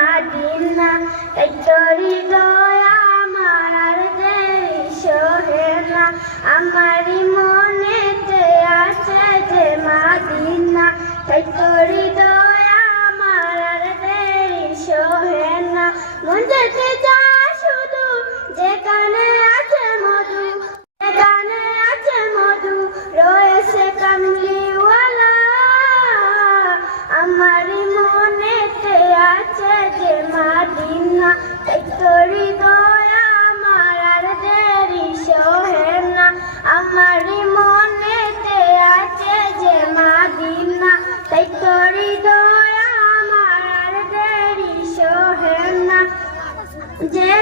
মাদিনা তাই তোরি দয়া আমার আর দেরি সহে না আমারই মনেতে আছে যে মাদিনা তাই তোরি দয়া আমার আর দেরি সহে না মন যেতে চায় শুধু যেখানে আছে মধু যেখানে আছে মধু রয়েছে কামলিওয়ালা আমারই মনেতে আছে যে মাদিনা তাই তোরি দয়া আমার আর দেরি সহে না আমারই মনেতে আছে যে মাদিনা তাই তোরি দয়া আমার আর দেরি সহে না যে